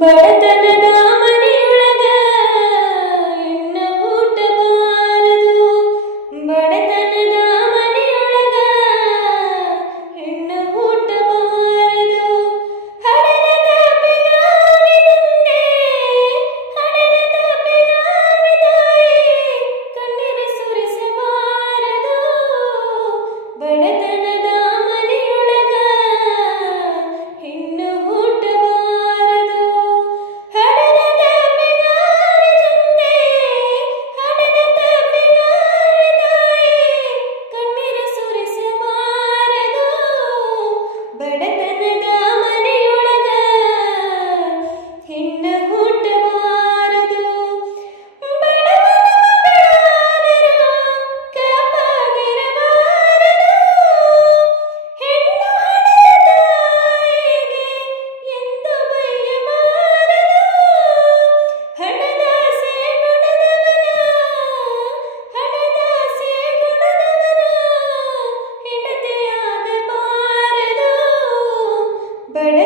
ಬಡತನದ ಮನೆಯೊಳಗ ಹೆಣ್ಣ ಊಟ ಬಾರದು. ಬಡತನದ ಮನೆಯೊಳಗ ಹೆಣ್ಣ ಊಟ ಬಾರದು. ಹಡದ ತಪ್ಪಿಗಾರಿ ತಂದೆ, ಹಡದ ತಪ್ಪಿಗಾರಿ ತಾಯಿ, ಕಣ್ಣೀರು ಸುರಿಸಬಾರದು. ಬಡತನದ ಮನೆಯೊಳಗ ಹೆಣ್ಣು ಊಟ ಬಾರದು. ಹಡದ ತಪ್ಪಿಗಾರಿ ತಂದೆ, ಹಡದ ತಪ್ಪಿಗಾರಿ ತಾಯಿ, ಕಣ್ಣೀರು ಸುರಿಸಬಾರದು. ಬಡತನದ ಮನೆಯೊಳಗ ಹೆಣ್ಣು ಊಟ ಬಾರದು. ಬಡವನ ಮಗಳಾದರೂ ಕಪ್ಪಾಗಿರಬಾರದು. ಹೆಣ್ಣು ಹಡೆದ ತಾಯಿಗೆ ಎಂದು ಬೈಯಬಾರದು. ಹಣದಾಸೆ ಗುಣದವನ, ಹಣದಾಸೆ ಗುಣದವನ ಹೆಂಡತಿಯಾಗಬಾರದು. ಬಡ